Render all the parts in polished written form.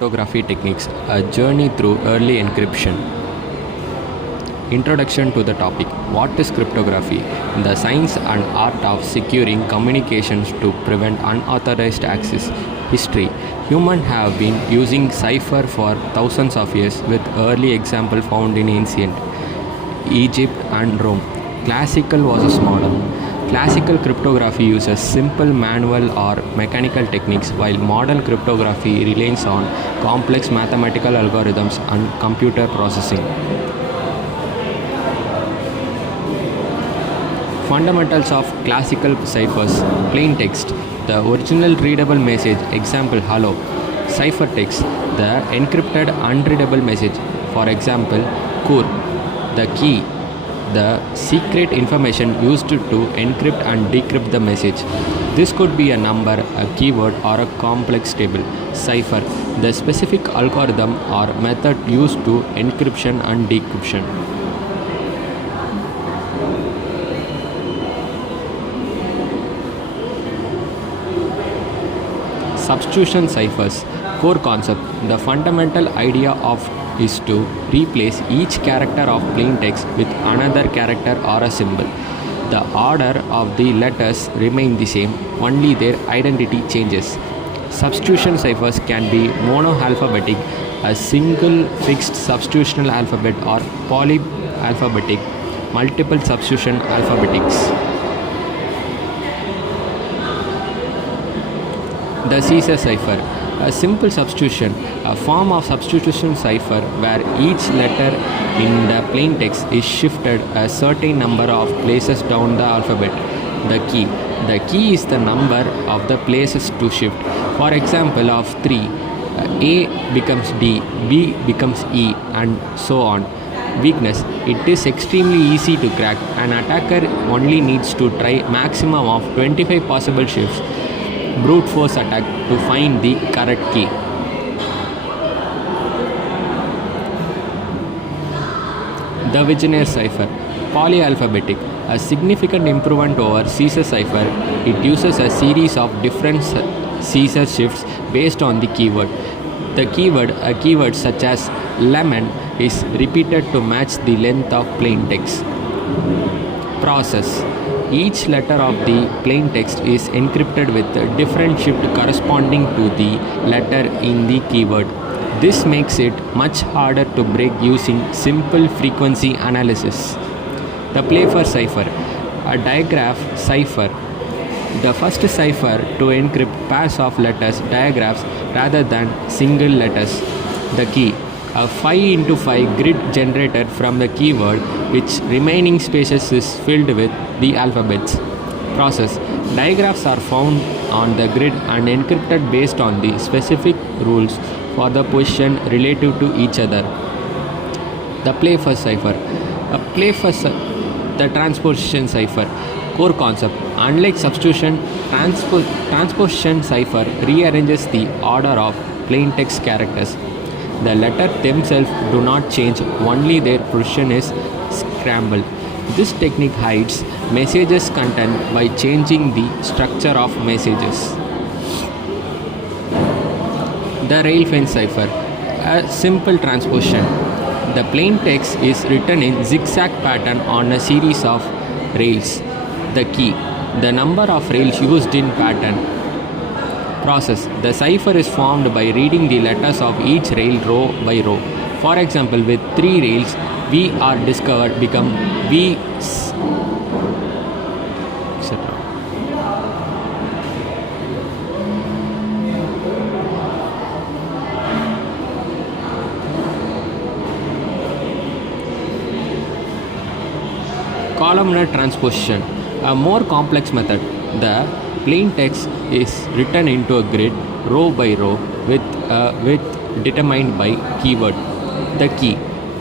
Cryptography techniques, a journey through early encryption. Introduction to the topic. What is cryptography? The science and art of securing communications to prevent unauthorized access. History. Humans have been using cipher for thousands of years, with early example found in ancient Egypt and Rome. Classical versus modern. Classical cryptography uses simple manual or mechanical techniques, while modern cryptography relies on complex mathematical algorithms and computer processing. Fundamentals of classical ciphers. Plain text, the original readable message, example hello. Ciphertext, the encrypted unreadable message, for example kur. The key, the secret information used to encrypt and decrypt the message. This could be a number, a keyword, or a complex table. Cipher, the specific algorithm or method used to encryption and decryption. Substitution ciphers. Core concept. The fundamental idea of is to replace each character of plain text with another character or a symbol. The order of the letters remain the same, only their identity changes. Substitution ciphers can be monoalphabetic, a single fixed substitutional alphabet, or polyalphabetic, multiple substitution alphabetics. The Caesar cipher, a simple substitution, a form of substitution cipher where each letter in the plain text is shifted a certain number of places down the alphabet. The key is the number of the places to shift. For example, of 3, A becomes D, B becomes E, and so on. Weakness. It is extremely easy to crack. An attacker only needs to try maximum of 25 possible shifts. Brute force attack to find the correct key. The Vigenère cipher, polyalphabetic, a significant improvement over Caesar cipher. It uses a series of different Caesar shifts based on the keyword. A keyword such as lemon is repeated to match the length of plain text. Process. Each letter of the plain text is encrypted with a different shift corresponding to the letter in the keyword. This makes it much harder to break using simple frequency analysis. The Playfair cipher, a digraph cipher, the first cipher to encrypt pairs of letters digraphs rather than single letters. The key, a 5x5 grid generated from the keyword, which remaining spaces is filled with the alphabets. Process. Digraphs are found on the grid and encrypted based on the specific rules for the position relative to each other. The Playfair cipher. The transposition cipher. Core concept. Unlike substitution, transposition cipher rearranges the order of plain text characters. The letters themselves do not change, only their position is scrambled. This technique hides messages content by changing the structure of messages. The rail fence cipher, a simple transposition. The plain text is written in zigzag pattern on a series of rails. The key, the number of rails used in pattern. Process. The cipher is formed by reading the letters of each rail row by row. For example, with 3 rails, V are discovered become V, etc. Columnar transposition, a more complex method. The plain text is written into a grid row by row with a width determined by keyword. The key,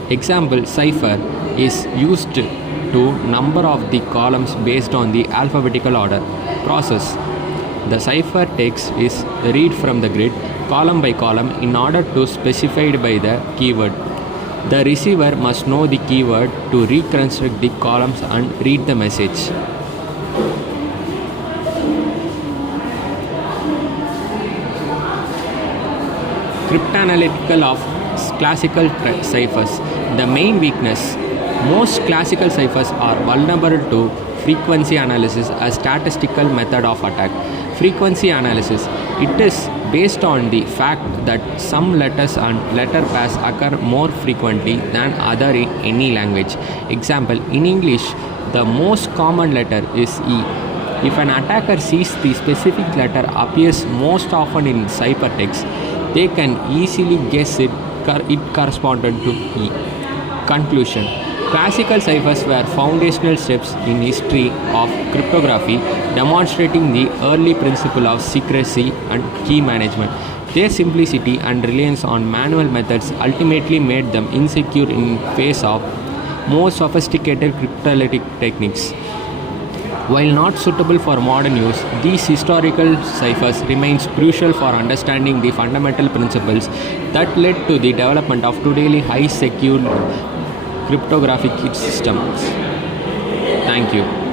example cipher, is used to number of the columns based on the alphabetical order. Process. The cipher text is read from the grid column by column in order to specified by the keyword. The receiver must know the keyword to reconstruct the columns and read the message. Cryptanalytical of classical ciphers. The main weakness: most classical ciphers are vulnerable to frequency analysis, a statistical method of attack. Frequency analysis: it is based on the fact that some letters and letter pairs occur more frequently than other in any language. Example: in English, the most common letter is E. If an attacker sees the specific letter appears most often in ciphertext, they can easily guess it corresponded to E. Conclusion: classical ciphers were foundational steps in history of cryptography, demonstrating the early principle of secrecy and key management. Their simplicity and reliance on manual methods ultimately made them insecure in face of more sophisticated cryptanalytic techniques. While not suitable for modern use, these historical ciphers remains crucial for understanding the fundamental principles that led to the development of today's high secure cryptographic systems. Thank you.